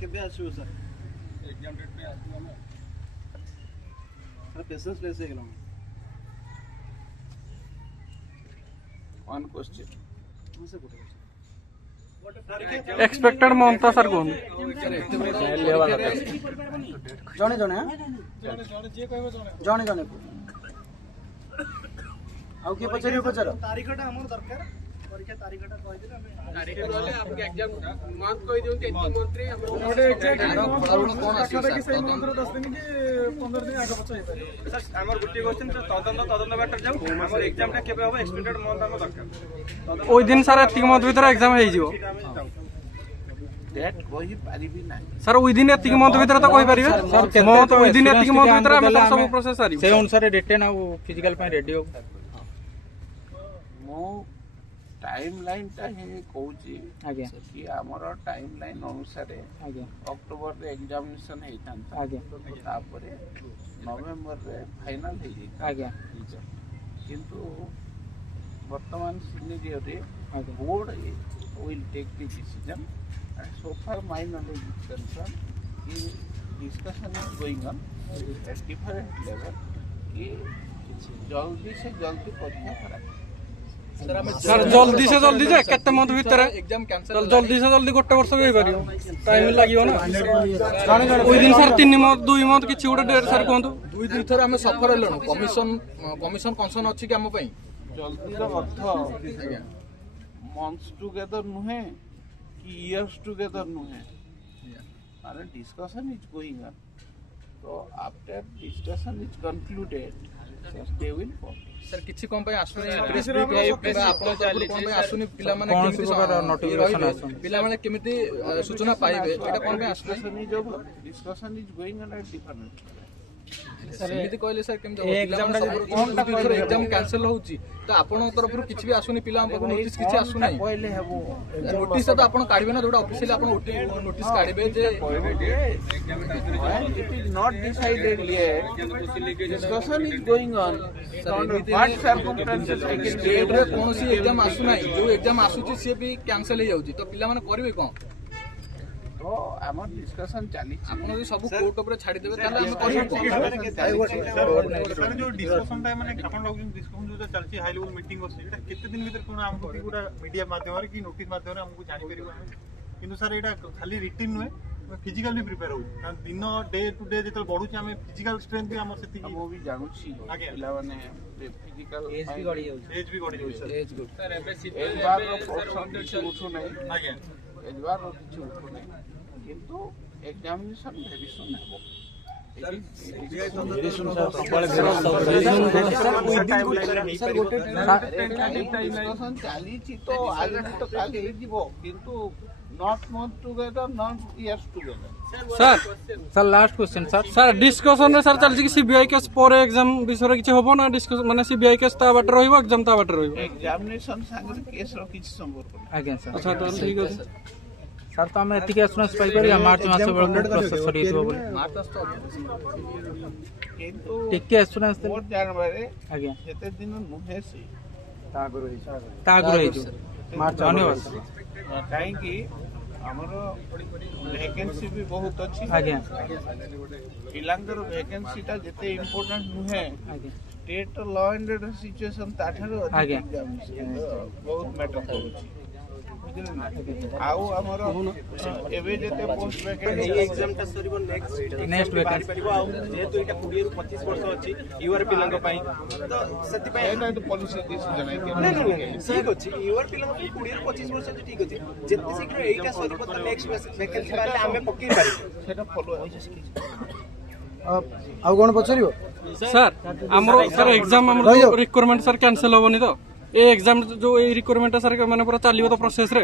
केबे आसु sir exam date पे आसु हम सर पेशेंस लेस हे गेलो वन क्वेश्चन हमसे पूछो एक्सपेक्टेड मंथ था सर कौन जणे जणे जणे जणे आउ के पचरियो पचर तारीखटा हमर दरकार परीक्षा तारीखटा कहि दिले हम तारीख वाले आपके एग्जाम मंथ कहि दियो कि मंथ रे हम कोन आसी कि सही मंथ रे 10 दिन कि 15 दिन आगे पछ हे सर हमर गुटी क्वेश्चन तदन बैटर जाऊ हमर एग्जाम टा केबे होबो एक्सपेक्टेड मंथ हम दरकार ओइ दिन सर एतिक मंथ भीतर एग्जाम हे जिवो डेट कहि पारिबी ना सर ओइ दिन एतिक मंथ भीतर तो कहि परिबे मंथ ओइ दिन एतिक मंथ भीतर हम सब प्रोसेस सारी से अनुसार रिटर्न आ फिजिकल पे रेडी हो मो टाइम लाइन ता हे कहूची आगे कि हमर टाइम लाइन अनुसार आगे अक्टोबर रे एग्जामिनेशन हे थांता आगे तापरे नवंबर रे फाइनल हे जे आगे किंतु वर्तमान सिनेरियो रे आगे board will take the decision and so far my knowledge is concerned the discussion is going on at different level कि जल्दी से जल्दी परीक्षा करा सर जल्दी से जल्दी जे केते मंथ भीतर एग्जाम कैंसिल जल्दी से जल्दी गोटे वर्ष होई परियो टाइम लागियो ना ओइ दिन सर 3 मंथ 2 मंथ किछि गोटे डेट सर कोंतु दुई दुई थर हम सफर हेलनु कमिशन कंसर्न अछि कि हम पई जल्दी रो अर्थ months together नुहे कि years together नुहे माने discussion is going on so after discussion is concluded they will follow sir किछि कोन पय आसुनी प्रेस ब्रीफ है किबा आपन तरफ कोन पय आसुनी पिला माने कौन केमिति सी प्रकार नोटिफिकेशन आसुनी पिला माने केमिति सूचना पाइबे एटा कोन पय आसुनी discussion is going on at different sir एमिति कहले सर केमिति एग्जाम एग्जाम कैंसिल होउची तो आपन तरफ रु किछि भी आसुनी पिला हम नोटिस किछि आसु नै पहिले हेबो नोटिस तो आपन काढबे ना जोडा ऑफिशियली आपन नोटिस काढबे जे it is not decided yet discussion is going on under what circumstances I can state रे कोनोसी एग्जाम आसु नै जो एग्जाम आसुची से भी कैंसिल हे जाउची तो पिला माने करबे कोन तो हमर डिस्कशन चली आपन जो सब कोर्ट ऊपर छाडी देबे ताले हम करबो सर जो डिस्कशन ता माने आपण लोग डिस्कशन जो चलची हाई लेवल मीटिंग होसी एटा केते दिन भीतर कोन हमको की गुडा मीडिया माध्यम रे की नोटिस माध्यम रे हमको जानि परिबो किंतु सर एटा खाली रिटन नुहे फिजिकल भी प्रिपेयर हो कारण दिन डे टू डे जेतल बढ़ुची हमें फिजिकल स्ट्रेंथ भी हमर सेति हम भी जानू छी पिला माने फिजिकल एज भी गड़ी जाउ सर एज गुड सर एबे एक बार पोर्शन किछु उठो नै आगे एक बार किछु उठो नै किंतु एग्जामिनेशन वेरी सुन हेबो चालीची तो आगे तो काले हे जीवो किंतु not month together not years together sir last question sir discussion रे सर चलछि कि सीबीआई केस पर एग्जाम विषय किछि होबो ना डिस्कशन माने सीबीआई केस ता बाटर रहइबो एग्जाम ता बाटर रहइबो एग्जामिनेशन संगे केस रो किछि संपर्क आगे सर अच्छा तो ठीक अछि सर तो हम एतिके एसुरेंस पाई परिया मार्च मास बेल प्रोसेस सरी हिबो बोले मार्च तो किंतु टिके एसुरेंस मोर जानबारे आगे जेते दिन नुहे से तागु रही जो मार्च धन्यवाद काहे कि हमरो वैकेंसी भी बहुत अछि आगे पिलांगर वैकेंसी ता जेते इंपोर्टेंट नुहे आगे state law and order situation ताठारो आगे। बहुत मैटर करूची आउ हमरो एबे जेते पोस्ट वैकेंसी एग्जाम ता सरीबो नेक्स्ट बाहर परिबो आ जेतु एटा 20 रु 25 वर्ष अछि यूआर पिलांग पई तो सति पई एटा तो पॉलिसी डिसीजन है नहीं ठीक अछि यूआर पिलांग 20 रु 25 वर्ष अछि ठीक अछि जेते शीघ्र एटा सरीबो तो नेक्स्ट वैकेंसी बारे हमें पक्की पारि सेटा फॉलो आउ कोन पचरिबो सर हमरो सर एग्जाम हमरो रिक्वायरमेंट सर कैंसिल होबनी तो ए एग्जाम जो ए रिक्वायरमेंट सर माने पूरा चलिबो तो प्रोसेस रे